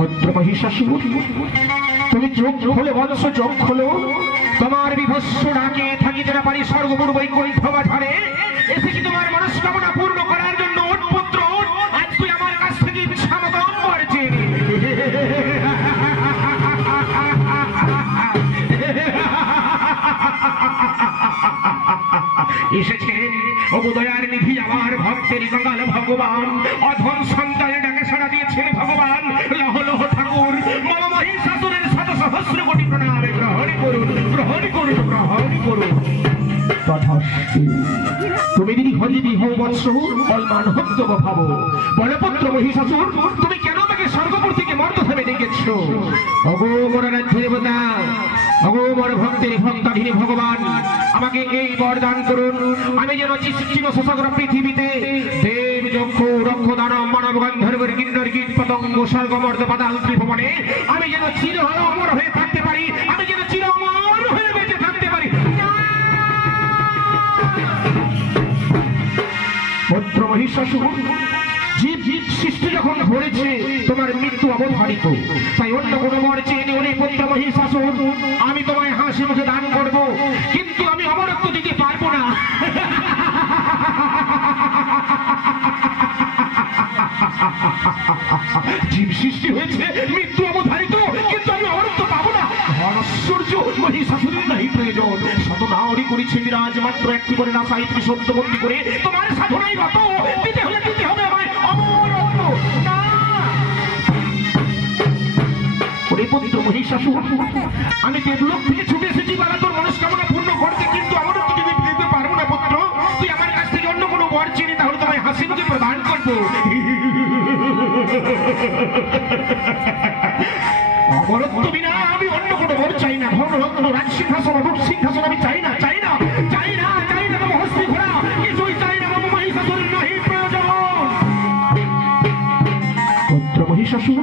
পুত্র মহিষাসুর, তুমি চোখ খুলে বলছো, চোখ খুলো। তোমার বিভৎস ডাকে থাকিতে না পারি স্বর্গপুর বৈকুণ্ঠ বাধারে এসেছি তোমার মনস্কামনা পূর্ণ করার জন্য। ওঠ পুত্র, আজ তুই আমার কাছ থেকে ইচ্ছা মতো বর চেয়ে নে। এসেছেন অবদয়ার নিধি আমার ভক্তের গঙ্গাল ভগবান। অধম সন্তানের ডাকে সাড়া দিয়েছেন ভগবান। লহ লহ ঠাকুর মম মহিষাসুরের শত সহস্র কোটি প্রণাম গ্রহণ করুন, গ্রহণ করুন, গ্রহণ করুন। তুমি দিদি হরিদি হও বৎস অলমান হত্যব ভাব। বলপুত্র মহিষাসুর, তুমি কেন আমাকে স্বর্গপুর থেকে মর্তধামে ডেকেছ? অগো মোর রাজ্য দেবতা, অগো মোর ভক্তের ভক্তাধীনী ভগবান, আমাকে এই বরদান করুন। আমি যেন চিরসমগ্র পৃথিবীতে দেব যক্ষ রক্ষ দানব মানব গন্ধর্বের কিন্নর কীট পতঙ্গ স্বর্গ মর্ত পাতাল ত্রিভুবনে আমি যেন চির অমর হয়ে থাকতে পারি, আমি যেন চির অমর হয়ে বেঁচে থাকতে পারি। পুত্র মহিষাসুর, জীব জীব সৃষ্টি যখন ঘটেছে তোমার মৃত্যু অবধারিত, তাই অন্য কোনো বর চেয়ে নেই। পুত্র মহিষাসুর, আমি তোমায় হাসি মুখে দান করব, কিন্তু আমি অমরত্ব দিতে পারবো না। জীব সৃষ্টি হয়েছে মৃত্যু অবধারিত, কিন্তু আমি অমরত্ব পাবো না। ধনশ্বর্য মহিষাসুরের নাই প্রয়োজন। সাধনাওরি করেছে বিরাজ, মাত্র একটি করে না সাহিত্রী সত্যবন্দী করে তোমার সাধনাই রত দিতে হলে দিতে হবে আমায় অমরত্ব। না ওরে পুত্র মহিষাসুর, আমি দেবলোক থেকে ছুটে এসেছি বালা তোর মনস্কামনা পূর্ণ করতে, কিন্তু অমরত্ব দিতে পারবো না। পুত্র, তুই আমার কাছ থেকে অন্য কোনো বর চিনি, তাহলে তোমায় হাসি মুখে প্রদান করবো। অমরত্ব বিনা আমি অন্য কোনো বর চাই না। ধন রত্ন রাজ সিংহাসন রূপ সিংহাসন আমি চাই না, চাই না, চাই না, চাই না। বাবা হস্তি ঘোড়া কিছুই চাই না। বাবা মহিষাসুরের নাহি প্রয়োজন। পুত্র মহিষাসুর,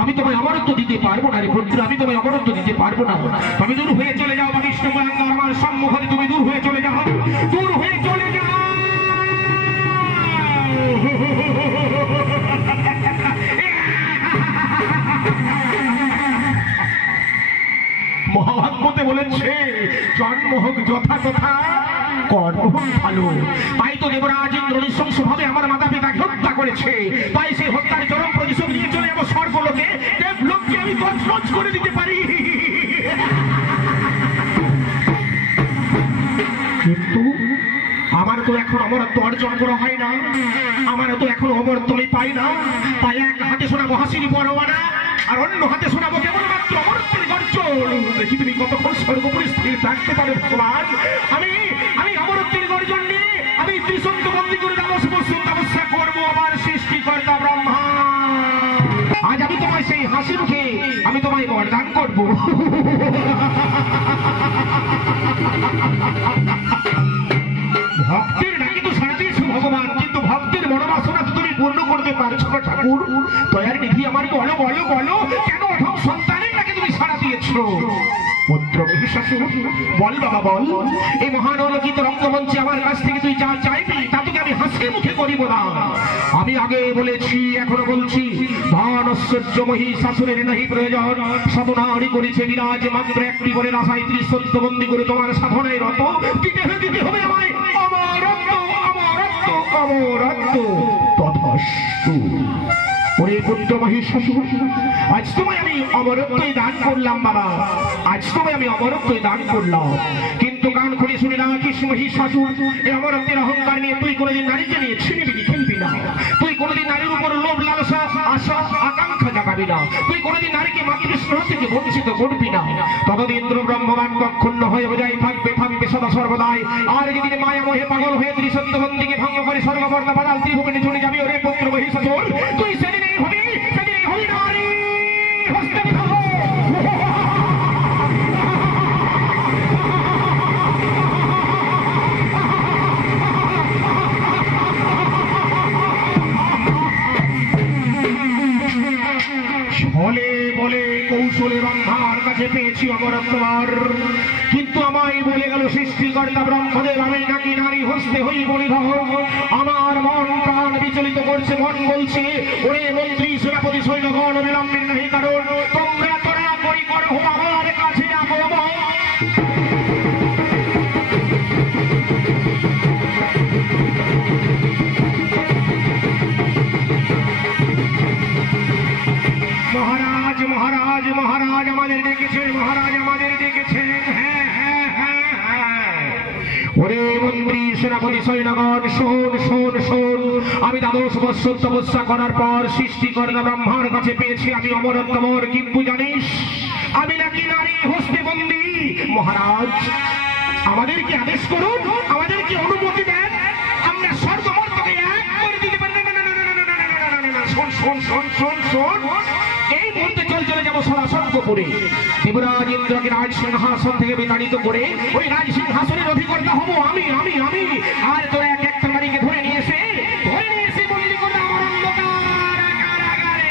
আমি তোমায় অমরত্ব দিতে পারবো না রে পুত্র, আমি তোমায় অমরত্ব দিতে পারবো না। তুমি দূর হয়ে চলে যাও বা বিষ্ণু আমার সম্মুখে তুমি দূর হয়ে চলে যাও, দূর হয়ে চলে যাও। মহাভাগবতে বলেছে জন্ম হোক যথা তথা কর্ম হোক ভালো। তাই তো দেবরাজ ইন্দ্র নৃশংস ভাবে আমার মাতা পিতাকে হত্যা করেছে। তাই সেই হত্যার চরম প্রতিশোধ নিয়ে চলে যাবো স্বর্গলোকে। দেবলোককে আমি তছনছ করে দিতে পারি, কিন্তু আমার তো এখন অমরত্ব অর্জন করা হয় না, আমার তো এখন অমরত্ব আমি পাই না। তাই এক হাতে শোনাবো হাসির পরোয়ানা, আর অন্য হাতে শোনাবো কেবলমাত্র অমরত্বের গর্জন। দেখি তুমি কতক্ষণ স্বর্গপুরে স্থির থাকতে পারো ভগবান। আমি আমি অমরত্বের গর্জন নিয়ে আমি ত্রিসন্ত বন্দী করে তপস্যা করবো আমার সৃষ্টিকর্তা ব্রহ্মা। আজ আমি তোমায় সেই হাসি মুখে আমি তোমায় বরদান করবো। ভক্তের নাকি তো সারা দিয়েছো ভগবান, কিন্তু ভক্তের মনোবাসনা তো তুমি পূর্ণ করতে পারছো না ঠাকুর। দয়ার নিধি আমার বলো বলো বলো, কেন অধম সন্তানের নাকি তুমি সারা দিয়েছো? পুত্র মহিষাসুর, বল বাবা বল, এই মহান অলৌকিক রঙ্গমঞ্চে আমার কাছ থেকে তুই যা চাইবি তা তোকে আমি হাসি মুখে করিব না। আমি আগে বলেছি এখনো বলছি, ধন ঐশ্বর্য মহিষাসুরের নাহি প্রয়োজন। সাধনারি করেছে বিরাজ, মাত্র একটি করে রাসায় ত্রিসত্যবন্দী করে তোমার সাধনায় রত দিতে হবে আমায় অমরত্ব, অমরত্ব, অমরত্ব। তথাস্তু। ওরে পুত্র মহিষাসুর, আজ তোমায় আমি অমরত্বই দান করলাম বাবা, আজ তোমায় আমি অমরত্বই দান করলাম। কিন্তু কান খুলে শুনে রাখিস মহিষাসুর, এই অমরত্বের অহংকার নিয়ে তুই কোনোদিন নারীকে নিয়ে ছিনিমিনি খেলবি না। তুই কোনোদিন নারীর উপর লোভ লালসা আশা আকাঙ্ক্ষা জাগাবি না। তুই কোনোদিন নারীকে মাতৃস্নেহ থেকে বঞ্চিত করবি না। ততদিন ইন্দ্র ব্রহ্মবান কক্ষুণ্ণ হয়ে বজায় থাকবে থাকবে সদা সর্বদাই। আর যেদিন মায়া মোহে পাগল হয়ে ত্রিসত্যবন্দীকে ভঙ্গ করে স্বর্গবর্ণ পাতাল ত্রিভুবনে চলে যাবি, ওরে পুত্র মহিষাসুর, তুই সেদিনেই হবি, সেদিনেই হবি নারী হস্তে বিধব। ছলে বলে কৌশলে ব্রহ্মার কাছে পেয়েছি অমরত্বর, কিন্তু আমায় বলে গেল সৃষ্টিকর্তা ব্রহ্মদেব আমি নাকি নারী হস্তে হই বলিভ। আমার মন প্রাণ বিচলিত করছে, মন বলছে ওরে মন্ত্রী সেনাপতি সৈন্যগণ বিলম্বের নাহি কারণ, তোমরা তোরা করি করো আমার কাছে আগমন। মহারাজ মহারাজ মহারাজ আমাদের ডেকেছে, মহারাজ আমাদের ডেকেছে। হ্যাঁ হ্যাঁ হ্যাঁ হ্যাঁ, ওরে মন্ত্রী সেনাপতি সৈন্যগণ শোন শোন শোন, আমি দ্বাদশ বৎসর তপস্যা করার পর সৃষ্টিকর্তা ব্রহ্মার কাছে পেয়েছি আমি অমরত্বর, কিন্তু জানিস আমি নাকি নারী হস্তে বন্দী। মহারাজ আমাদেরকে আদেশ করুন, আমাদেরকে অনুমতি দেন, আমরা সর্বমর্তকে এক করে দিতে পারি। শোন শোন শোন শোন শোন, এই মুহূর্তে চলে যাবো সরাসর্গপুরে, দেবরাজ ইন্দ্রকে রাজ সিংহাসন থেকে বিতাড়িত করে ওই রাজ সিংহাসনের অধিকর্তা হবো আমি আমি আমি। আর তোরা এক একটা নারীকে ধরে নিয়ে এসে বন্দি করতে আমার অন্ধকার কারাগারে।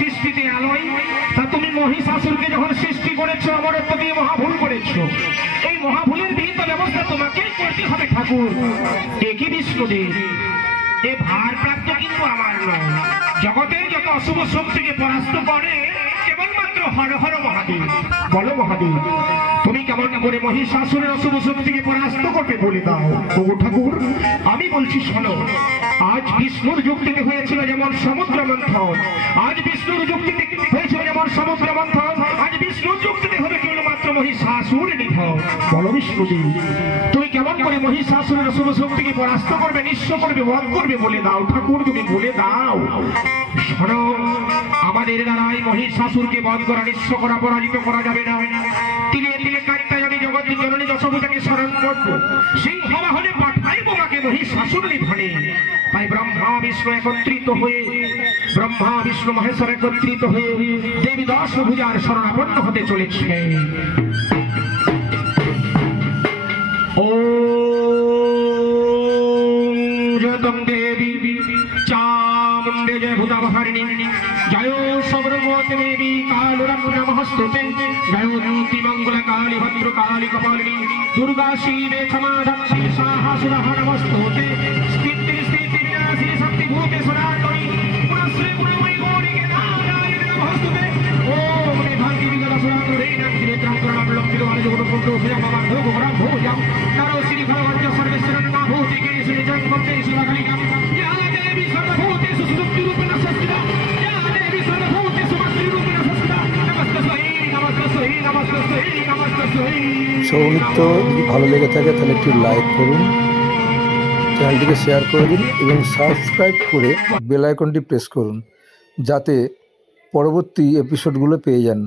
সৃষ্টিতে আলোয়, তা তুমি মহিষাসুরকে যখন সৃষ্টি করেছো অমরত্ব দিয়ে মহাভুল করেছো, এই মহাভুলের বিহিত ব্যবস্থা তোমাকেই করতে হবে ঠাকুর। একই বিষ্ণুদেব, এ ভারপ্রাপ্ত কিন্তু আমার নয়। জগতের যত অশুভ শক্তিকে পরাস্ত করে কেবলমাত্র হর হর মহাদেব। বলো মহাদেব তুমি কেমন করে মহিষাসুরের অশুভ শক্তিকে পরাস্ত করবে বলে দাও। ও ঠাকুর আমি বলছি শোনো, আজ বিষ্ণুর যুক্তিতে হয়েছিল যেমন সমুদ্র মন্থন, আজ বিষ্ণুর যুক্তিতে হয়েছিল যেমন সমুদ্র মন্থন, আজ বিষ্ণুর যুক্তিতে হবে কেবলমাত্র মহিষাসুর নিধন। বলো বিষ্ণুদেব তুমি কেমন করে মহিষাসুরের অশুভ শক্তিকে পরাস্ত করবে, নিঃস্ব করবে, বধ করবে বলে দাও ঠাকুর, তুমি বলে দাও। শোনো, আমাদের দ্বারাই মহিষাসুরকে বধ করা, নিঃস্ব করা, পরাজিত করা যাবে না। তিলে তিলে কাটতে যদি জগৎ জননী দশভুজাকে স্মরণ করবো, সেই হওয়া হলে পাঠাইব মাকে মহিষাসুর নিধনে। তাই ব্রহ্মা বিষ্ণু একত্রিত হয়ে, ব্রহ্মা বিষ্ণু মহেশ্বর একত্রিত হয়ে দেবী দশভুজার শরণাপন্ন হতে চলেছে। ওম দেবী চামুণ্ডে জয় ভূতাবহারিণী, জয় সর্বভূত দেবী কালরাত্রি নমস্তুতে। জয়ন্তী মঙ্গল কালী ভদ্র কালী কপালিনী দুর্গা শিবে ক্ষমা ধাত্রী সাহা সুরাহ নমস্তুতে স্থিতি স্থিতি বিনাশী শক্তি ভূতে সনাতনী পুনশ্রী পুনময়ী গৌরীকে নারায়ণ নমস্তুতে ওম মেধান্তি বিগত সুরাতুরে নান্তি নেত্রাঙ্করণা বিলম্বিত মানে জগত পুত্র সুজাম আমার ভোগ ভরাম ভোজাম নারো শ্রী ভগবন্ত সর্বেশ্বরণ না ভূতিকে সুনিজং বন্দে সুরাকালিকাম ইয়া দেবী সর্বভূতেষু সুপ্তি রূপেণ সংস্থিতা ইয়া দেবী সর্বভূতেষু মাতৃ রূপেণ সংস্থিতা নমস্তেস্মৈ নমস্তেস্মৈ নমস্তেস্মৈ নমস্তেস্মৈ। সৌমিত্র যদি ভালো লেগে থাকে তাহলে একটু লাইক করুন, চ্যানেলটিকে শেয়ার করে দিন এবং সাবস্ক্রাইব করে বেল আইকনটি প্রেস করুন যাতে পরবর্তী এপিসোডগুলো পেয়ে যান।